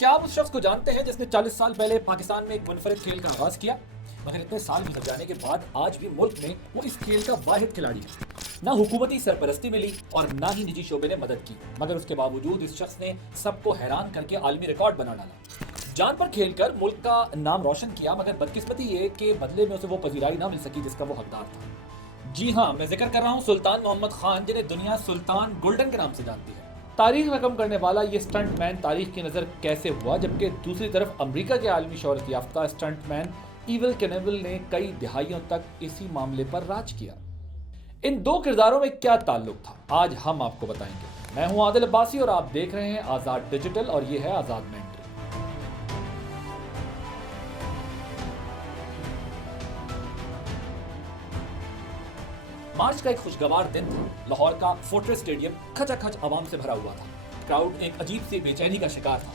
क्या आप उस शख्स को जानते हैं जिसने 40 साल पहले पाकिस्तान में एक मुनफरिद खेल का आगाज किया, मगर इतने साल गुजर जाने के बाद आज भी मुल्क में वो इस खेल का वाहिद खिलाड़ी है। ना हुकूमती सरपरस्ती मिली और ना ही निजी शोबे ने मदद की, मगर उसके बावजूद इस शख्स ने सबको हैरान करके आलमी रिकॉर्ड बना डाला। जान पर खेलकर मुल्क का नाम रोशन किया, मगर बदकिस्मती ये कि बदले में उसे वो पजीराई ना मिल सकी जिसका वो हकदार था। जी हाँ, मैं जिक्र कर रहा हूँ सुल्तान मोहम्मद खान, जिन्हें दुनिया सुल्तान गोल्डन के नाम से जानती है। तारीख रकम करने वाला ये स्टंटमैन तारीख की नजर कैसे हुआ, जबकि दूसरी तरफ अमेरिका के आलमी शोहरत याफ्ता स्टंटमैन इविल केनेविल ने कई दिहाइयों तक इसी मामले पर राज किया। इन दो किरदारों में क्या ताल्लुक था, आज हम आपको बताएंगे। मैं हूं आदिल अब्बासी और आप देख रहे हैं आजाद डिजिटल और ये है आजाद मेंटरी। मार्च का एक खुशगवार दिन था। लाहौर का फोर्ट्रेस स्टेडियम खचाखच आवाम से भरा हुआ था। क्राउड एक अजीब सी बेचैनी का शिकार था।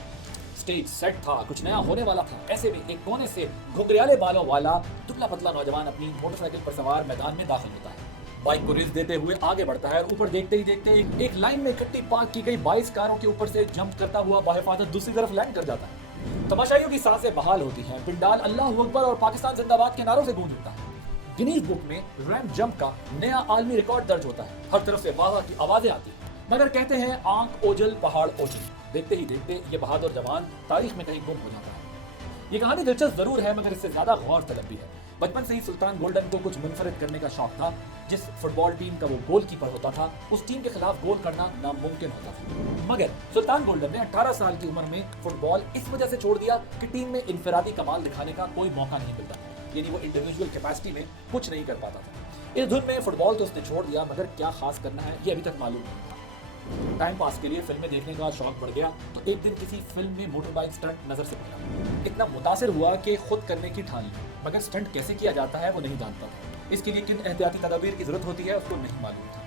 स्टेज सेट था, कुछ नया होने वाला था। ऐसे में एक कोने से घुंघरियाले बालों वाला दुबला पतला नौजवान अपनी मोटरसाइकिल पर सवार मैदान में दाखिल होता है। बाइक को रेस देते हुए आगे बढ़ता है और ऊपर देखते ही देखते एक लाइन में इकट्ठी पार्क की गई 22 कारों के ऊपर से जंप करता हुआ बाहिफाजत दूसरी तरफ लैंड कर जाता है। तमाशाइयों की सांसें बहाल होती हैं, पिंडाल अल्लाह अकबर और पाकिस्तान जिंदाबाद के नारों से गूंज उठता है। गिनीज बुक में रैंप जंप का नया आलमी रिकॉर्ड दर्ज होता है। हर तरफ से वाह की आवाजें आती हैं, मगर कहते हैं आंख ओझल पहाड़ ओझल। देखते ही देखते ये बहादुर जवान तारीख में कहीं गुम हो जाता है। ये कहानी दिलचस्प जरूर है, मगर इससे ज्यादा गौर तलब भी है। बचपन से ही सुल्तान गोल्डन को कुछ मुनफरिद करने का शौक था। जिस फुटबॉल टीम का वो गोलकीपर होता था, उस टीम के खिलाफ गोल करना नामुमकिन होता था। मगर सुल्तान गोल्डन ने 18 साल की उम्र में फुटबॉल इस वजह से छोड़ दिया कि टीम में इनफरादी कमाल दिखाने का कोई मौका नहीं मिलता था, यानी वो इंडिविजुअल कैपेसिटी में कुछ नहीं कर पाता था। इस धुन में फुटबॉल तो उसने छोड़ दिया, मगर क्या खास करना है ये अभी तक मालूम नहीं था। टाइम पास के लिए फिल्में देखने का शौक बढ़ गया तो एक दिन किसी फिल्म में मोटर बाइक स्टंट नजर से पड़ा। इतना मुतासिर हुआ कि खुद करने की ठान ली, मगर स्टंट कैसे किया जाता है वो नहीं जानता था। इसके लिए किन एहतियाती तदाबीर की जरूरत होती है उसको नहीं मालूम था।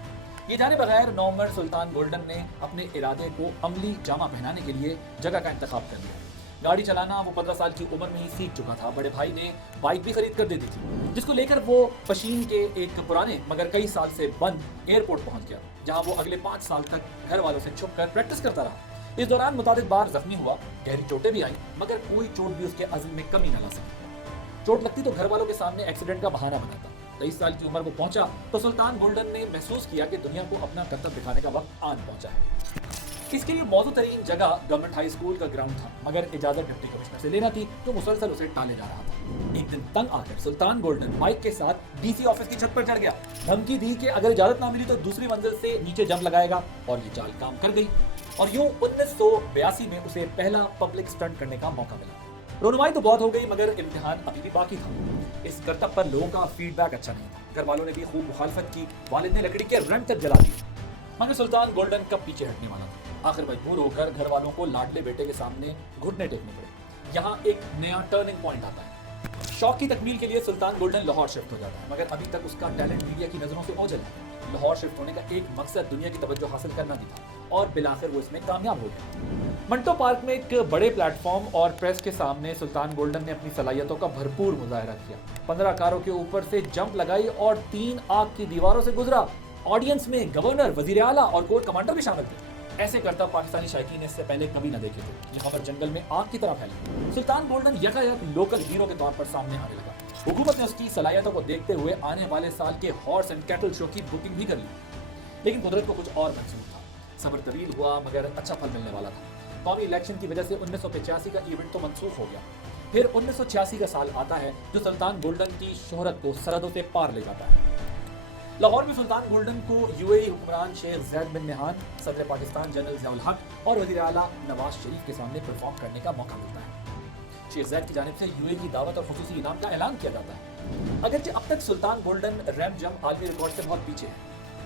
ये जाने बगैर नवंबर सुल्तान गोल्डन ने अपने इरादे को अमली जामा पहनाने के लिए जगह का इंतखाब कर लिया। गाड़ी चलाना वो 15 साल की उम्र में ही सीख चुका था। बड़े भाई ने बाइक भी खरीद कर दे दी थी, जिसको लेकर वो पशीन के एक पुराने मगर कई साल से बंद एयरपोर्ट पहुंच गया, जहां वो अगले 5 साल तक घर वालों से छुपकर प्रैक्टिस करता रहा। इस दौरान मुताबिक बार जख्मी हुआ, गहरी चोटें भी आई, मगर कोई चोट भी उसके अज़्म में कमी न ला सकी। चोट लगती तो घर वालों के सामने एक्सीडेंट का बहाना बनाता। 23 साल की उम्र को पहुंचा तो सुल्तान गोल्डन ने महसूस किया कि दुनिया को अपना करतब दिखाने का वक्त आन पहुंचा है। इसके लिए मौजूद तरीन जगह गवर्नमेंट हाई स्कूल का ग्राउंड था, मगर इजाजत डिप्टी कमिश्नर से लेना थी तो मुसलसल उसे टाले जा रहा था। एक दिन तंग आकर सुल्तान गोल्डन बाइक के साथ डीसी ऑफिस की छत पर चढ़ गया। धमकी दी कि अगर इजाजत ना मिली तो दूसरी मंजिल से नीचे जंप लगाएगा, और ये चाल काम कर गई। और यूं 1982 में उसे पहला पब्लिक स्टंट करने का मौका मिला। रोनुमाई तो बहुत हो गई, मगर इम्तिहान अभी भी बाकी था। इस करतब पर लोगों का फीडबैक अच्छा नहीं था। घर वालों ने भी खूब मुखालफत की, वालिद ने लकड़ी के रैंप तक जला दी, मगर सुल्तान गोल्डन कब पीछे हटने वाला था। आखिर मजबूर होकर घर वालों को लाडले बेटे के सामने घुटने टेकने पड़े। यहाँ एक नया टर्निंग पॉइंट आता है। शौक की तकमील के लिए सुल्तान गोल्डन लाहौर शिफ्ट हो जाता है, मगर अभी तक उसका टैलेंट मीडिया की नजरों से ओझल है। लाहौर शिफ्ट होने का एक मकसद दुनिया की तवज्जो हासिल करना भी था, और बिलाखिर वो इसमें कामयाब हो गया। मंटो पार्क में एक बड़े प्लेटफॉर्म और प्रेस के सामने सुल्तान गोल्डन ने अपनी सलाहियतों का भरपूर मुजाहरा किया। 15 कारों के ऊपर से जंप लगाई और 3 आग की दीवारों से गुजरा। ऑडियंस में गवर्नर, वजीर आला और कोर कमांडर भी शामिल थे। ऐसे करता पाकिस्तानी शायकीन ने इससे पहले कभी न देखे थे। ये खबर जंगल में आग की तरह फैली। सुल्तान गोल्डन यकायक लोकल हीरो के तौर पर सामने आने लगा। हुकूमत ने उसकी सलाहियतों को देखते हुए आने वाले साल के हॉर्स एंड कैटल शो की बुकिंग भी कर ली, लेकिन कुदरत को कुछ और मंजूर था। सब्र तवील हुआ, मगर अच्छा फल मिलने वाला था। कौमी इलेक्शन की वजह से 1985 का इवेंट तो मनसूख हो गया। फिर 1986 का साल आता है, जो सुल्तान गोल्डन की शोहरत को सरहदों से पार ले जाता है। लाहौर में सुल्तान गोल्डन को यूएई हुक्मरान शेख ज़ैद बिन नहान, सदर पाकिस्तान जनरल ज़ियाउल हक और वज़ीर आला नवाज शरीफ के सामने परफॉर्म करने का मौका मिलता है। शेख ज़ैद की जानिब से यूएई की दावत और खुसूसी इनाम का ऐलान किया जाता है। अगरचे अब तक सुल्तान गोल्डन रैंप जंप आलमी रिकॉर्ड से बहुत पीछे है,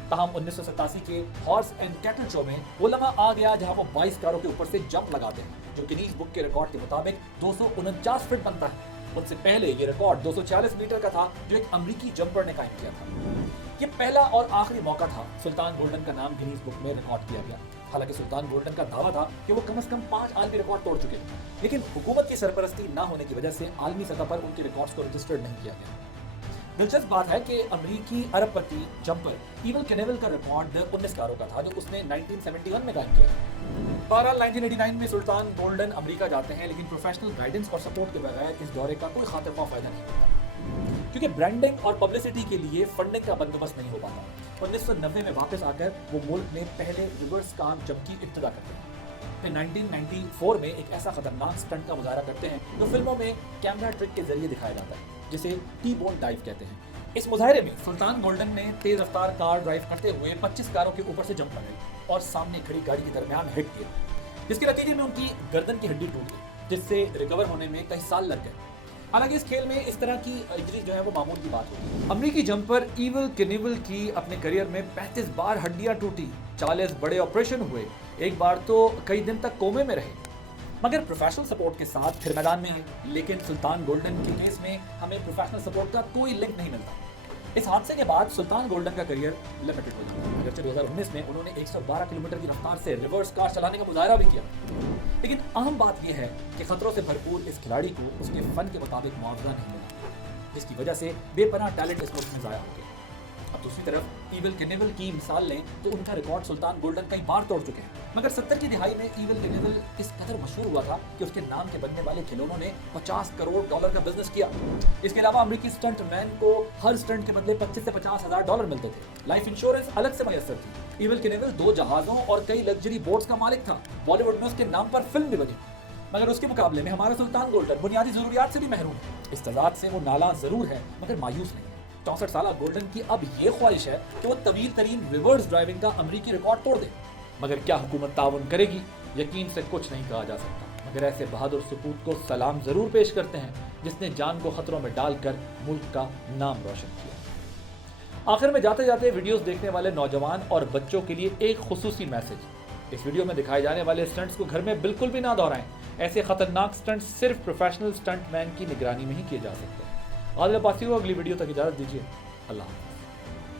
ताहम 1987 के हॉर्स एंड कैटल शो में वो लम्हा आ गया जहां वो 22 कारों के ऊपर से जंप लगाते हैं, जो गिनीज बुक के रिकॉर्ड के मुताबिक 249 फीट बनता है। उनसे पहले ये रिकॉर्ड 246 मीटर का था, जो एक अमरीकी जंपर ने कायम किया था। ये पहला और आखिरी मौका था सुल्तान गोल्डन का नाम गिनीज बुक में रिकॉर्ड किया गया। हालांकि सुल्तान गोल्डन का दावा था कि वो कम से कम 5 आलमी रिकॉर्ड तोड़ चुके थे, लेकिन हुकूमत की सरपरस्ती न होने की वजह से आलमी सतह पर उनके रिकॉर्ड्स को रजिस्टर्ड नहीं किया गया। दिलचस्प बात है कि अमेरिकी अरबपति जंपर ईवल केनेवल का रिकॉर्ड 19 कारों का था जो उसने 1971 में कायम किया। बहरहाल 1989 में सुल्तान गोल्डन अमेरिका जाते हैं, लेकिन प्रोफेशनल गाइडेंस और सपोर्ट के बगैर इस दौरे का कोई खातिर ख्वाह फायदा नहीं होता, क्योंकि ब्रांडिंग और पब्लिसिटी के लिए फंडिंग का बंदोबस्त नहीं हो पाता। 1990 में वापस आकर वो मुल्क में पहले रिवर्स काम जंप की इब्तिदा करते हैं। फिर 1994 में एक ऐसा खतरनाक स्टंट का मुजाहरा करते हैं जो फिल्मों में कैमरा ट्रिक के जरिए दिखाया जाता है, जिसे टी बोन डाइव कहते हैं। इस मुजाहरे में सुल्तान गोल्डन ने तेज रफ्तार कार ड्राइव करते हुए 25 कारों के ऊपर से जंप लगाई और सामने खड़ी गाड़ी के दरमियान हिट किया, जिसके नतीजे में उनकी गर्दन की हड्डी टूट गई, जिससे रिकवर होने में कई साल लग गए। हालांकि इस खेल में इस तरह की इंजरी जो है वो मामूल की बात होगी। अमेरिकी जंपर ईवल केनिवल की अपने करियर में 35 बार हड्डियां टूटी, 40 बड़े ऑपरेशन हुए, एक बार तो कई दिन तक कोमे में रहे, मगर प्रोफेशनल सपोर्ट के साथ फिर मैदान में है। लेकिन सुल्तान गोल्डन के केस में हमें प्रोफेशनल सपोर्ट का कोई लिंक नहीं मिलता। इस हादसे के बाद सुल्तान गोल्डन का करियर लिमिटेड हो जाता है। अगरचे 2019 में उन्होंने 112 किलोमीटर की रफ्तार से रिवर्स कार चलाने का मुजाहरा भी किया, लेकिन अहम बात यह है कि खतरों से भरपूर इस खिलाड़ी को उसके फन के मुताबिक मुआवजा नहीं मिला, जिसकी वजह से बेपनाह टैलेंट इस मुल्क में ज़ाया हो गया। अब दूसरी तरफ ईवल केनिवल की मिसाल लें तो उनका रिकॉर्ड सुल्तान गोल्डन कई बार तोड़ चुके हैं, मगर 70 की दिहाई में ईवल केनिवल इस कदर मशहूर हुआ था कि उसके नाम के बनने वाले खिलौनों ने $50 करोड़ का बिजनेस किया। इसके अलावा अमेरिकी स्टंट मैन को हर स्टंट के बदले $25,000 से $50,000 मिलते थे। लाइफ इंश्योरेंस अलग से मैसर थी। ईवल केनिवल 2 जहाज़ों और कई लग्जरी बोट्स का मालिक था। बॉलीवुड में उसके नाम पर फिल्म भी बनी, मगर उसके मुकाबले में हमारा सुल्तान गोल्डन बुनियादी जरूरियात से भी महरूम है। इस तजाद से वो नाला जरूर है, मगर मायूस नहीं। 64 साल गोल्डन की अब ये ख्वाहिश है कि वो तवील तरीन रिवर्स ड्राइविंग का अमेरिकी रिकॉर्ड तोड़ दे, मगर क्या हुकूमत ताउन करेगी, यकीन से कुछ नहीं कहा जा सकता। मगर ऐसे बहादुर सपूत को सलाम जरूर पेश करते हैं जिसने जान को खतरों में डालकर मुल्क का नाम रोशन किया। आखिर में जाते जाते वीडियोस देखने वाले नौजवान और बच्चों के लिए एक खुसूसी मैसेज, इस वीडियो में दिखाए जाने वाले स्टंट्स को घर में बिल्कुल भी ना दोहराएं। ऐसे खतरनाक स्टंट्स सिर्फ प्रोफेशनल स्टंट मैन की निगरानी में ही किए जा सकते हैं। आदिल अब्बासी को अगली वीडियो तक इजाजत दीजिए। अल्लाह।